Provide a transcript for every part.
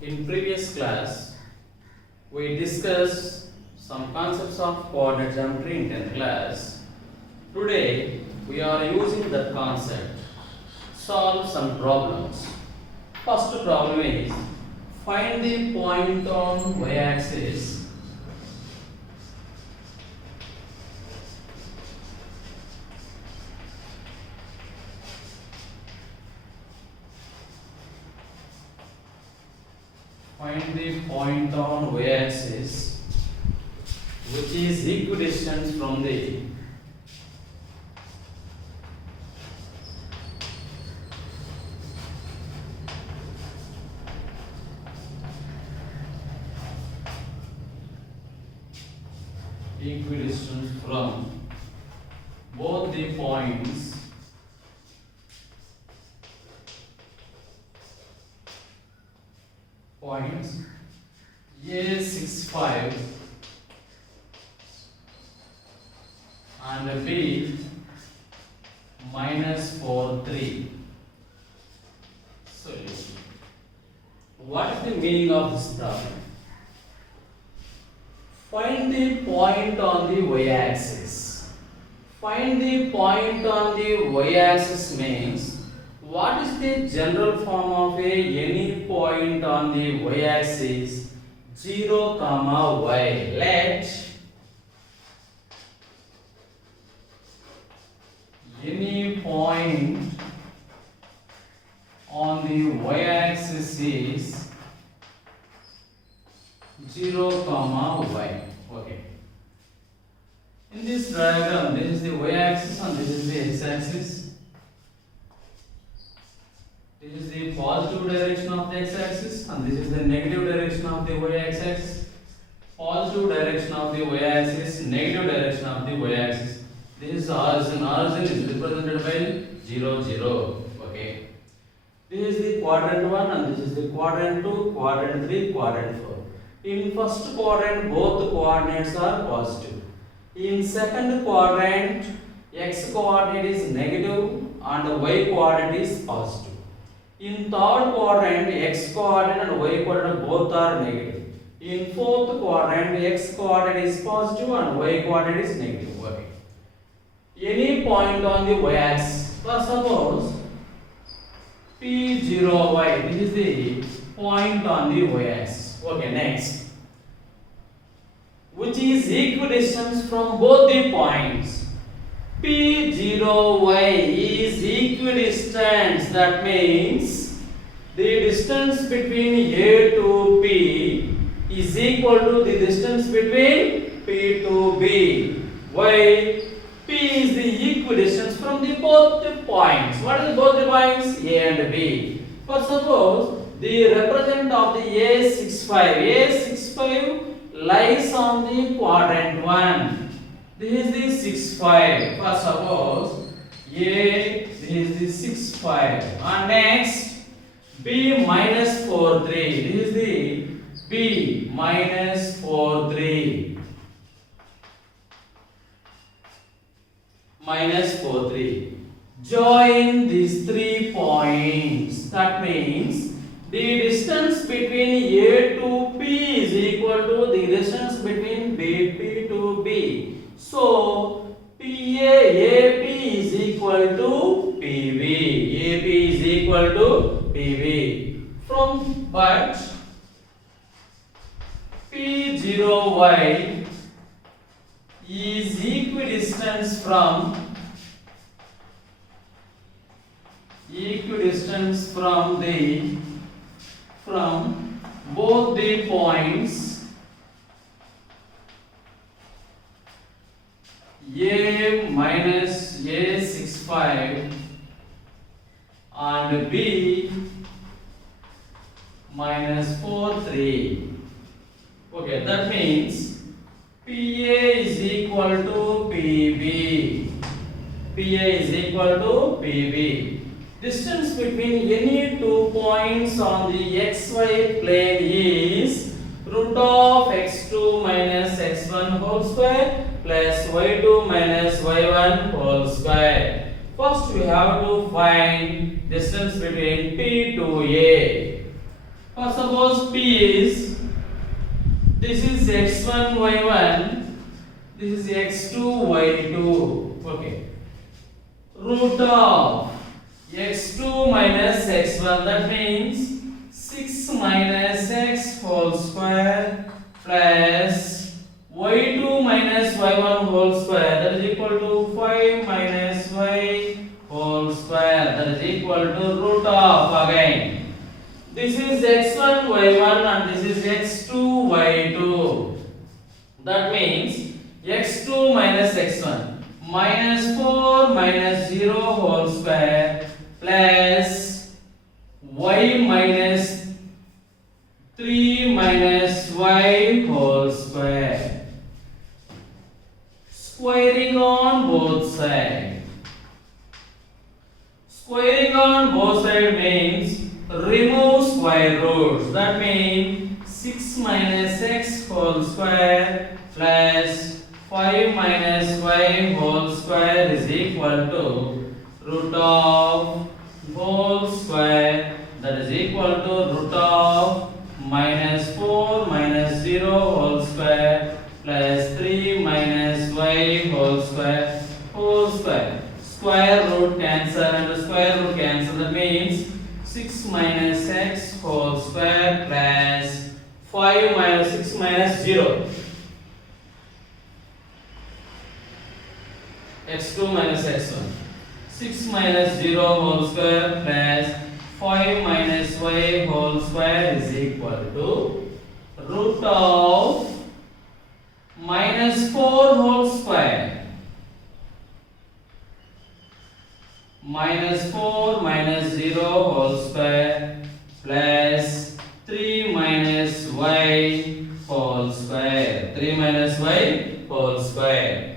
In previous class, we discussed some concepts of coordinate geometry in 10th class. Today, we are using that concept to solve some problems. First problem is find the point on y-axis which is equidistant from the both the points A65 and B -43. Solution. What is the meaning of this problem? Find the point on the y-axis. Find the point on the y-axis means what is the general form of any point on the y-axis? 0, y. Let any point on the y-axis is 0, y. Okay. In this diagram, this is the y-axis and this is the x-axis. This is the positive direction of the x-axis and this is the negative direction of the y-axis. Positive direction of the y-axis, negative direction of the y-axis. This is origin. Origin is represented by 0, 0. Okay. This is the quadrant 1 and this is the quadrant 2, quadrant 3, quadrant 4. In first quadrant, both coordinates are positive. In second quadrant, x coordinate is negative and y coordinate is positive. In third quadrant, x coordinate and y coordinate both are negative. In fourth quadrant, x coordinate is positive and y coordinate is negative. Okay. Any point on the y-axis. First, suppose P0y. This is the point on the y-axis. Okay. Next, which is equidistant from both the points. P0y is equidistant. That means the distance between A to P is equal to the distance between P to B. Why? P is the equidistance from the both the points. What is both the points? A and B. For suppose the representative of the A65 lies on the quadrant 1. This is the 65. For suppose A, this is the 65. And next B -43. This is the B -43. -43. Join these 3 points. That means the distance between A to P is equal to the distance between BP to B. So AP is equal to PB. AP is equal to PB. But P0y is equidistant from both the points A minus A65 and B -43. Okay, that means PA is equal to PB. PA is equal to PB. Distance between any 2 points on the xy plane is root of x2 minus x1 whole square plus y2 minus y1 whole square. First we have to find distance between P to A. For suppose P is, this is x1 y1, this is x2 y2. Okay. Root of x2 minus x1, that means 6 minus x whole square plus y2 minus y1 whole square, that is equal to 5 minus y whole square, that is equal to root of, again this is x1 y1 and this is x2 y2. That means x2 minus x1 minus 4 minus 0 whole square plus y minus 3 minus y whole square. Squaring on both sides. Squaring on both sides means remove square roots. That means 6 minus x whole square plus 5 minus y whole square is equal to root of whole square, that is equal to root of minus 4 minus 0 whole square plus 3 minus y whole square whole square. Square root cancel and square root cancel, that means 6 minus x whole square plus 5 minus 6 minus 0, x2 minus x1, 6 minus 0 whole square plus 5 minus y whole square is equal to root of minus 4 whole square minus 4 minus 0 whole square plus 3 minus y whole square, 3 minus y whole square.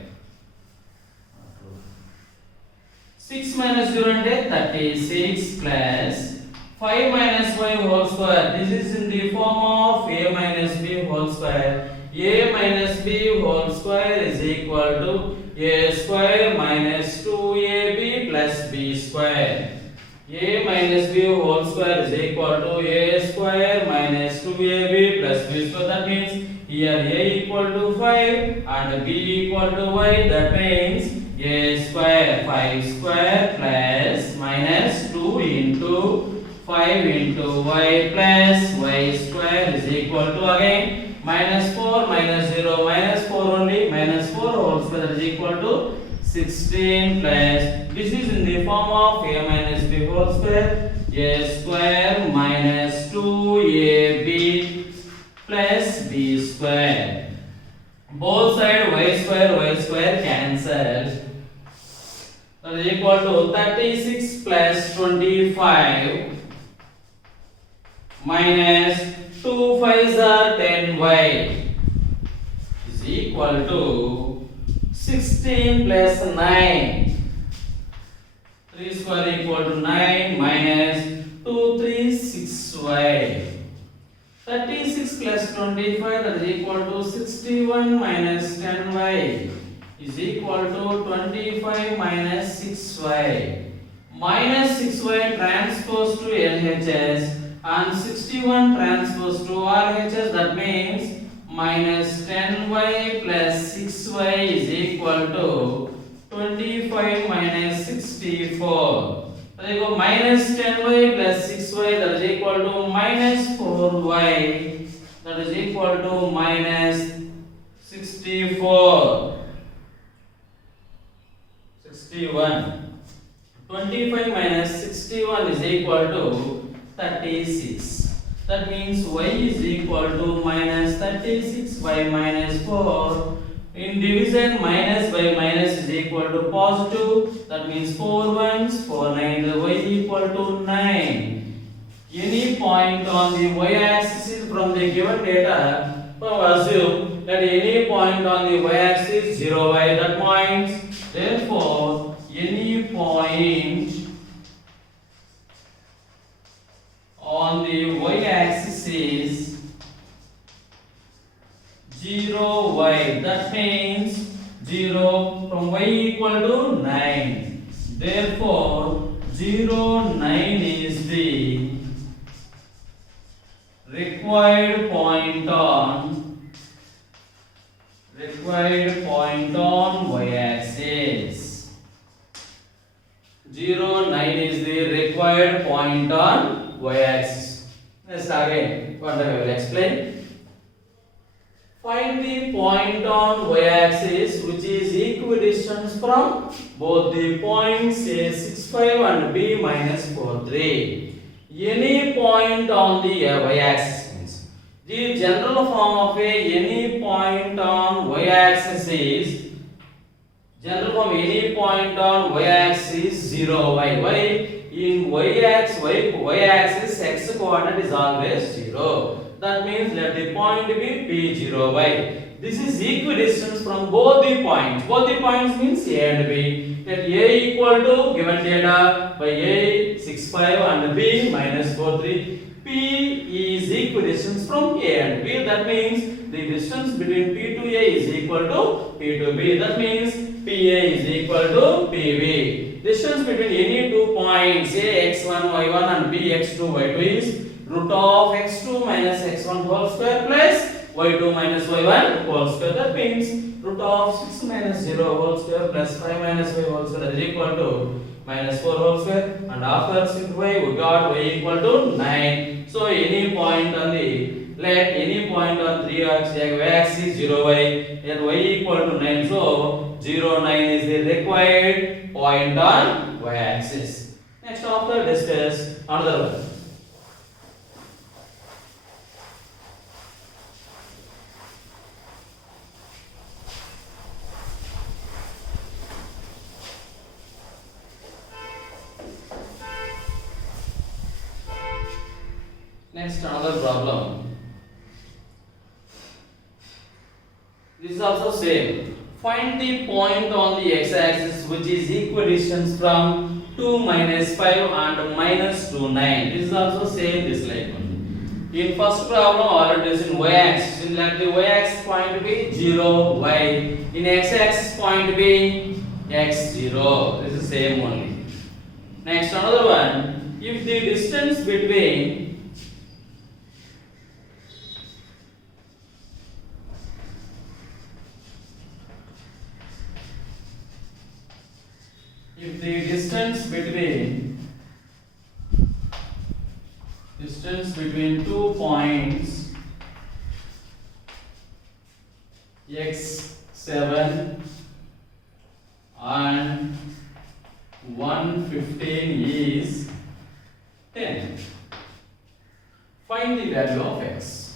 6 minus 0 ante 36 plus 5 minus y whole square. This is in the form of a minus b whole square. A minus b whole square is equal to a square minus 2ab plus b square. A minus b whole square is equal to a square minus 2ab plus b square. That means here a equal to 5 and b equal to y. That means a square 5 square plus minus 2 into 5 into y plus y square is equal to, again minus 4 minus 0 minus 4 only, minus 4 whole square, that is equal to 16 plus, this is in the form of a minus b whole square, a square minus 2ab plus b square. Both sides y square cancelled. That is equal to 36 plus 25 minus 2 5s are 10y is equal to 16 plus 9. 3 square equal to 9 minus 2 3 6y. 36 plus 25, that is equal to 61 minus 10y is equal to 25 minus 6y. Minus 6y transpose to LHS and 61 transpose to RHS, that means minus 10y plus 6y is equal to 25 minus 64. There you go, minus 10y plus 6y, that is equal to minus 4y, that is equal to minus 64. 61. 25 minus 61 is equal to 36. That means y is equal to minus 36 y minus 4. In division, minus by minus is equal to positive. That means 4 ones, 4 9. Y equal to 9. Any point on the y-axis from the given data, assume that any point on the y-axis 0y, that points. Therefore, any point on the y-axis is 0y. That means 0 from y equal to 9. Therefore, 0 9 is the required point on y-axis. 0, 9 is the required point on y-axis. Next again, what I will explain. Find the point on y-axis which is equidistant from both the points A 6, 5 and B minus 4, 3. Any point on the y-axis means the general form of any point on y-axis is general form any point on y-axis 0 y. Why? In y-axis x coordinate is always 0. That means let the point be P0 y. This is equidistance from both the points. Both the points means A and B. Let A equal to given data by A 6 5 and B minus 4 3. P is equidistance from A and B. That means the distance between P to A is equal to P to B. That means PA is equal to PB. Distance between any two points A x1 y1 and B x2 y2 is root of x2 minus x1 whole square plus y2 minus y1 whole square. That means root of 6 minus 0 whole square plus 5 minus y whole square is equal to minus 4 whole square. And after simplify we got y equal to 9. So any point on the let any point on 3 axis 0 y and y equal to 9. So 0 9 is the required point on y axis. Next after discuss another one. Next another problem. This is also same. Find the point on the x-axis which is equidistant from 2 minus 5 and minus 2 9. This is also same this like one. In first problem already is in y-axis. In like the y-axis point be 0 y. In x-axis point be x0. This is same only. Next another one. If the distance between distance between 2 points x7 and 115 is 10. Find the value of x.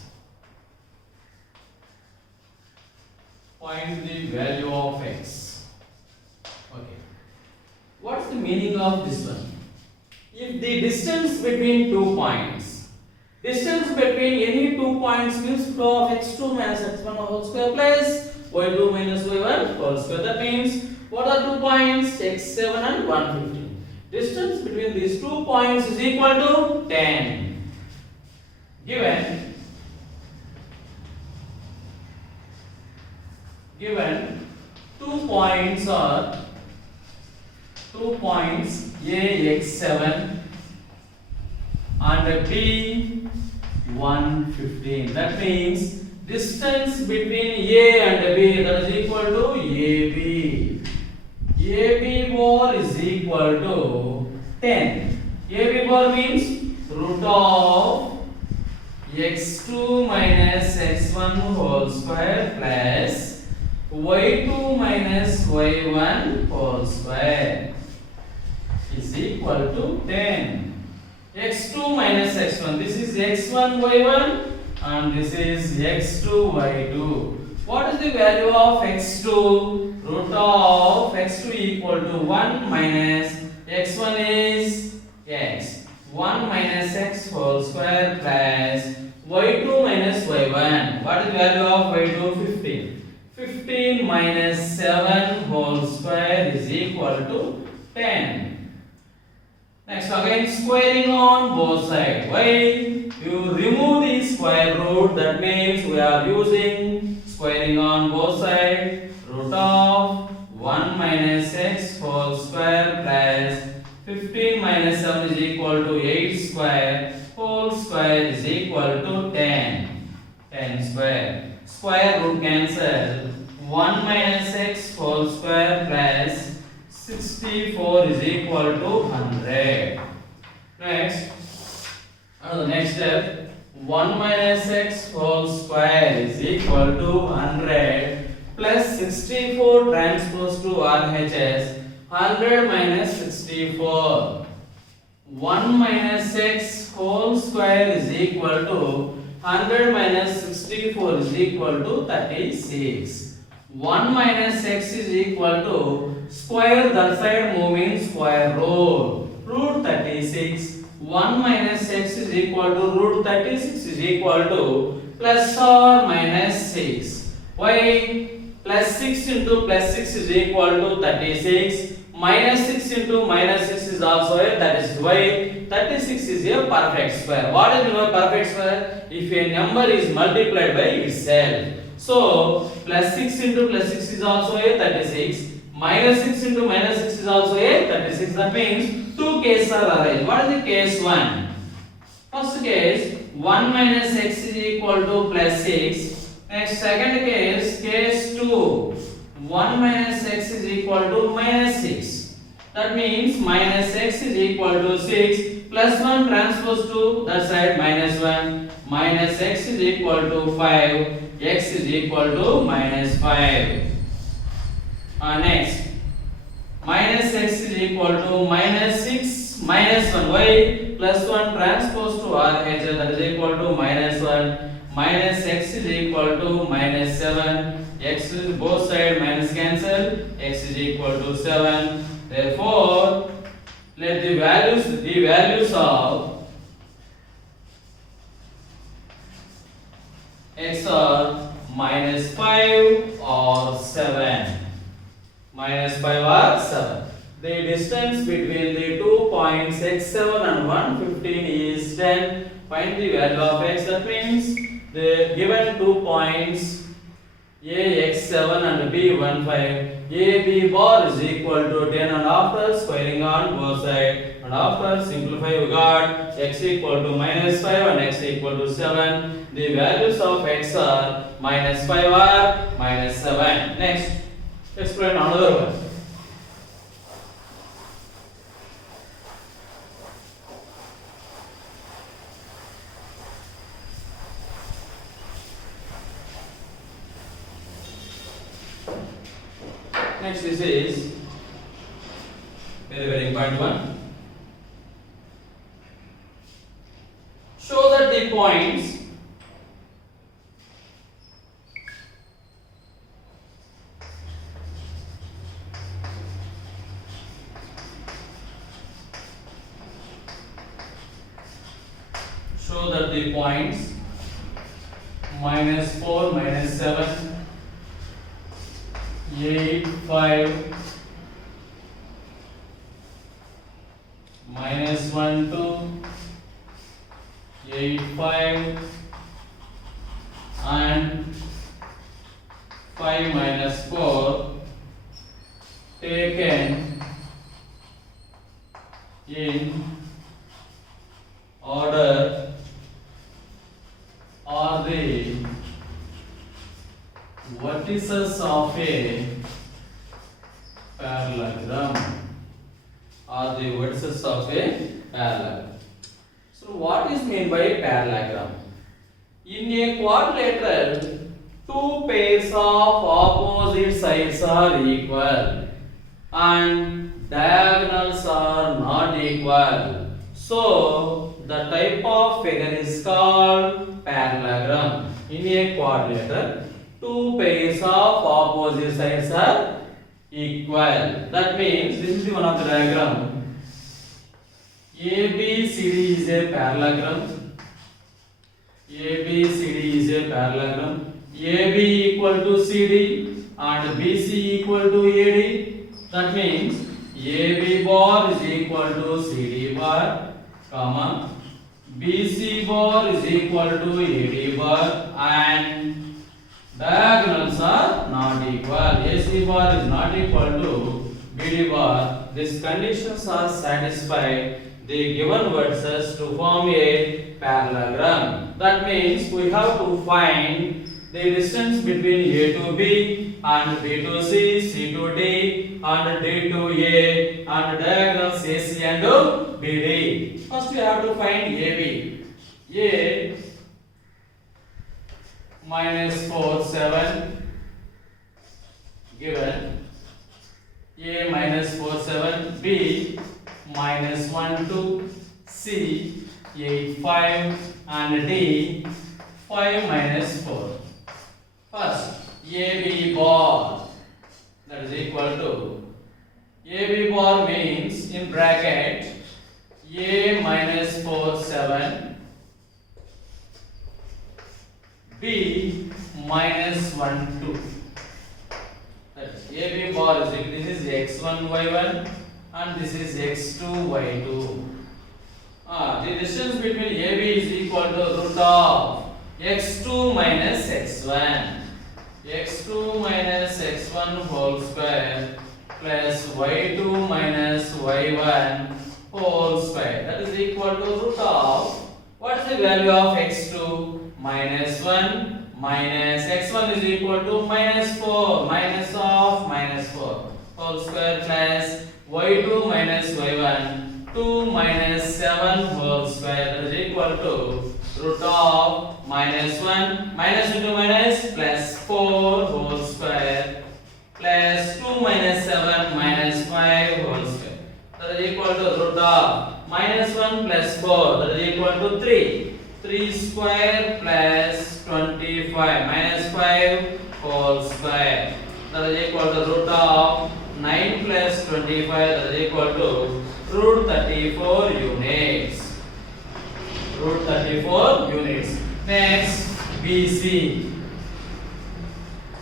Find the value of x. Okay. What's the meaning of this one? If the distance between 2 points, distance between any 2 points means root of x2 minus x1 whole square plus y2 minus y1 whole square. That means what are 2 points? x7 and 115. Distance between these 2 points is equal to 10. Given 2 points are 2 points A x7 and B 115. That means distance between A and B that is equal to AB. AB bar is equal to 10. AB bar means root of x2 minus x1 whole square plus y2 minus y1 whole square is equal to 10. x2 minus x1. This is x1 y1 and this is x2 y2. What is the value of x2? Root of x2 equal to 1 minus x1 is x. 1 minus x whole square plus y2 minus y1. What is the value of y2? 15. 15 minus 7 whole square is equal to 10. Next again squaring on both sides. Why? You remove the square root, that means we are using squaring on both sides. Root of 1 minus x whole square plus 15 minus 7 is equal to 8 square whole square is equal to 10. 10 square. Square root cancel. 1 minus x whole square plus 64 is equal to 100. Next, the next step, 1 minus x whole square is equal to 100 plus 64 transpose to RHS. 100 minus 64. 1 minus x whole square is equal to 100 minus 64 is equal to 36. 1 minus x is equal to square that side moving square root. Root 36. 1 minus x is equal to root 36 is equal to plus or minus 6. Why? Plus 6 into plus 6 is equal to 36. Minus 6 into minus 6 is also a, that is why 36 is a perfect square. What is a perfect square? If a number is multiplied by itself. So plus 6 into plus 6 is also a 36. Minus 6 into minus 6 is also a 36. That means two cases are arranged. What is the case 1? First case, 1 minus x is equal to plus 6. Next, second case, case 2. 1 minus x is equal to minus 6. That means minus x is equal to 6 plus 1 transpose to that side minus 1. Minus x is equal to 5. X is equal to minus 5. Next, minus x is equal to minus 6 minus 1. Why? Plus 1 transpose to RHS, that is equal to minus 1. Minus x is equal to minus 7. X is both side minus cancel. X is equal to 7. Therefore, let the values of x are minus 5 or 7. Minus 5 or 7. The distance between the 2 points x7 and 115 is 10. Find the value of x. That means the given 2 points a x7 and b 15, a b bar is equal to 10, and after squaring on both sides and after simplify we got x equal to minus 5 and x equal to 7. The values of x are minus 5 or minus 7. Next, explain another one. Next, this is very important one. Show that the points minus 4, minus 7, 8, 5, minus 1, 2, 8, 5, and 5 minus 4 taken in order are the vertices of a parallelogram. Are the vertices of a parallelogram. So what is meant by parallelogram? In a quadrilateral, two pairs of opposite sides are equal and diagonals are not equal. So the type of figure is called parallelogram. In a quadrilateral, two pairs of opposite sides are equal. That means this is the one of the diagram. ABCD is a parallelogram. ABCD is a parallelogram. AB equal to CD and BC equal to AD. That means AB bar is equal to CD bar, comma BC bar is equal to AD bar, and diagonals are not equal. AC bar is not equal to BD bar. These conditions are satisfied. the given vertices to form a parallelogram. That means we have to find the distance between A to B and B to C, C to D and D to A and diagonals AC and BD. First we have to find AB. A minus 4, 7 given. A minus 4, 7, B minus 1, 2, C 8, 5 and D 5 minus 4. First, AB bar, that is equal to, AB bar means in bracket A minus 4, 7, B minus 1, 2. That is AB bar is equal, this is x1, y1 and this is x2, y2. The distance between AB is equal to root of x2 minus x1. x2 minus x1 whole square plus y2 minus y1 whole square, that is equal to root of, what is the value of x2? Minus 1 minus x1 is equal to minus 4, minus of minus 4 whole square plus y2 minus y1 2 minus 7 whole square, that is equal to root of minus 1 minus into minus plus 4 whole square plus 2 minus 7 minus 5 whole square, that is equal to root of minus 1 plus 4, that is equal to 3. 3 square plus 25 minus 5 whole square, that is equal to root of 9 plus 25, that is equal to root 34 units. Root 34 units. Next, BC.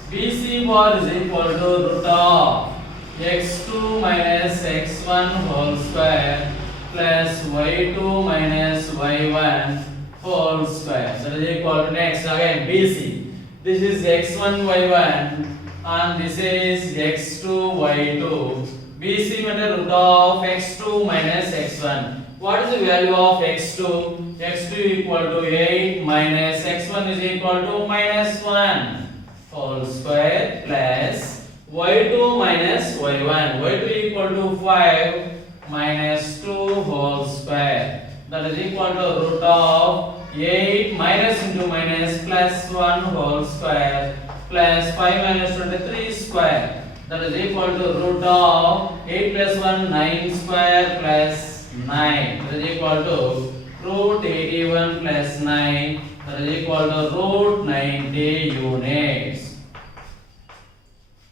BC bar is equal to root of x2 minus x1 whole square plus y2 minus y1 whole square. That is equal to, next again BC. This is x1 y1 and this is x2 y2. BC means root of x2 minus x1. What is the value of x2? x2 equal to 8 minus x1 is equal to minus 1 whole square plus y2 minus y1. y2 equal to 5 minus 2 whole square, that is equal to root of 8 minus into minus plus 1 whole square plus 5 minus 23 square, that is equal to root of 8 plus 1 9 square plus 9, that is equal to root 81 plus 9, that is equal to root 90 units.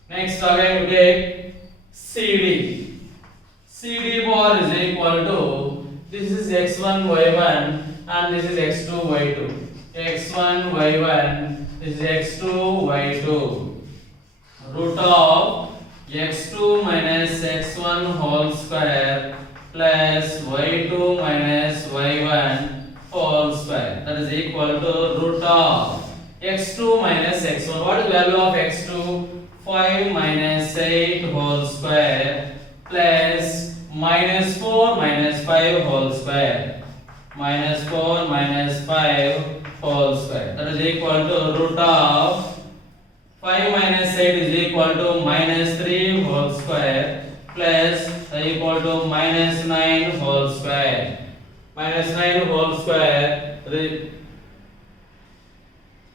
Next again we take CD. CD bar is equal to, this is x1 y1 and this is x2 y2. x1 y1, this is x2 y2. Root of x2 minus x1 whole square plus y2 minus y1 whole square, that is equal to root of x2 minus x1. What is the value of x2? 5 minus 8 whole square plus minus 4 minus 5 whole square, minus 4 minus 5 whole square, that is equal to root of 5 minus 8 is equal to minus 3 whole square plus equal to minus 9 whole square. Minus 9 whole square,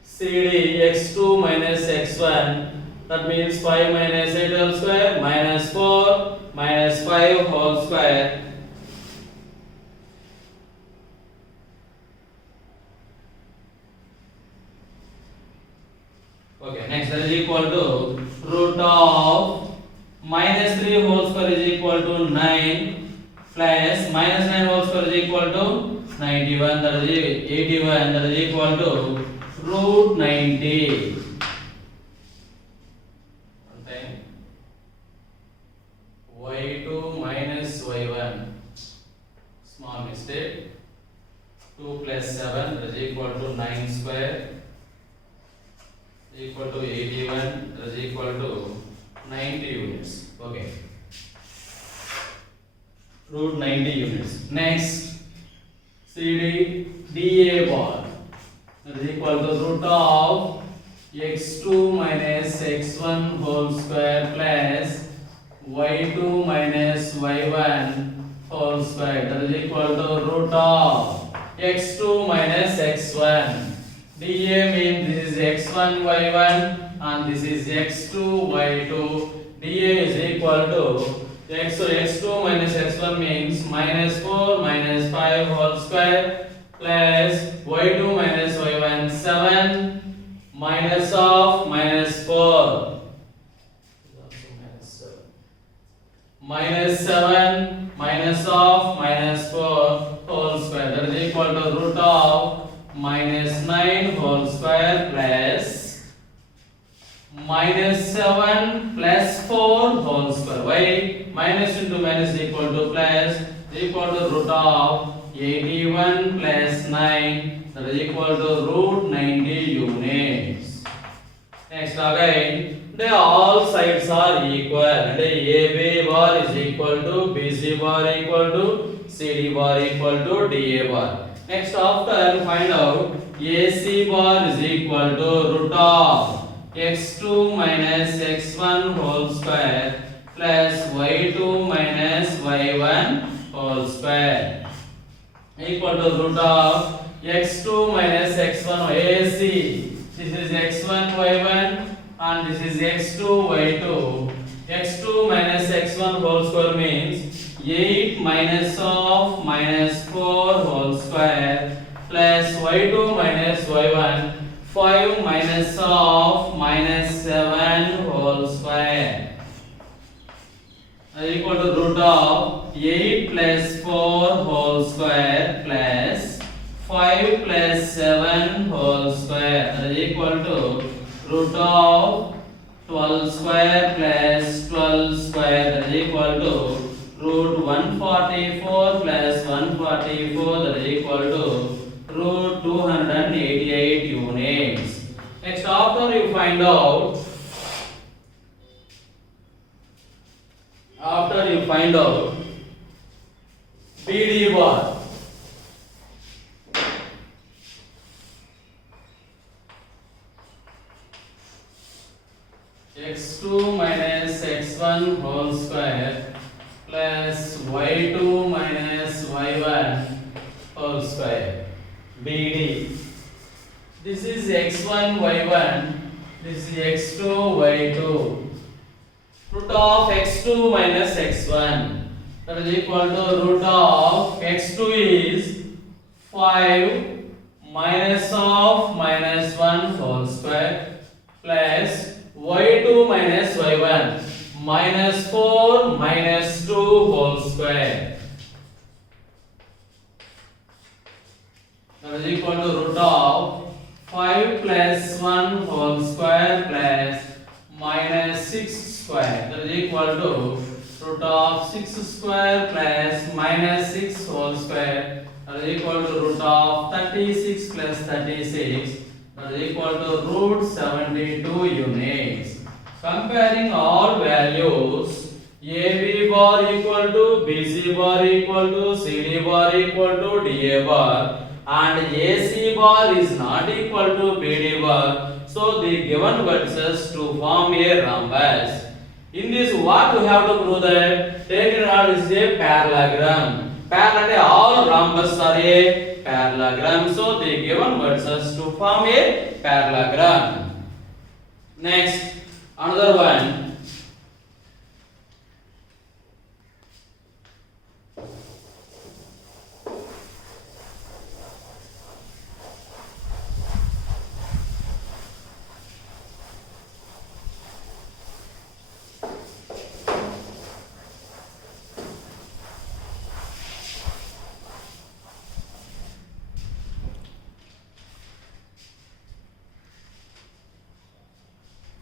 CD x2 minus x1, that means 5 minus 8 whole square minus 4 minus 5 whole square. Okay, next that is equal to root of minus 3 whole square is equal to 9 plus minus 9 whole square is equal to 91, that is 81, that is equal to root 90. One time y2 minus y1, small mistake, 2 plus 7, that is equal to 9 square equal to 81, that is equal to 90 units. Okay. root 90 units. Next, CD dA bar is equal to root of x2 minus x1 whole square plus y2 minus y1 whole square, that is equal to root of x2 minus x1. dA means this is x1 y1 and this is x2 y2. dA is equal to x2 minus x1 means minus 4 minus 5 whole square plus y2 minus y1 7 minus of minus 4 minus 7 minus of minus 4 whole square, that is equal to root of minus 9 whole square plus minus 7 plus 4 whole square. Why? Minus into minus equal to plus, equal to root of 81 plus 9, that is equal to root 90 units. Next again, they all sides are equal and AB bar is equal to BC bar equal to CD bar equal to DA bar. Next after find out AC bar is equal to root of x2 minus x1 whole square plus y2 minus y1 whole square equal to root of x2 minus x1 AC. This is x1 y1 and this is x2 y2. x2 minus x1 whole square means 8 minus of minus 4 whole square plus y2 minus y1 5 minus of minus 7 whole square is equal to root of 8 plus 4 whole square plus 5 plus 7 whole square, that is equal to root of 12 square plus 12 square, that is equal to root 144 plus 144, that is equal to root 288 units. Next after you find out BD bar. x2 minus x1 whole square plus y2 minus y1 whole square. BD. This is x1 y1. This is x2 y2. Root of x2 minus x1, that is equal to root of x2 is 5 minus of minus 1 whole square plus y2 minus y1 minus 4 minus 2 whole square, that is equal to root of 5 plus 1 whole square plus minus 6 square, that is equal to root of 6 square plus minus 6 whole square, that is equal to root of 36 plus 36, that is equal to root 72 units. Comparing all values, AB bar equal to BC bar equal to CD bar equal to DA bar and AC bar is not equal to BD bar, so the given vertices to form a rhombus. In this, what we have to prove that taken out is a parallelogram. Parallel, all rhombus are a parallelogram, so the given vertices to form a parallelogram. Next, another one.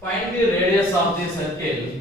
Find the radius of the circle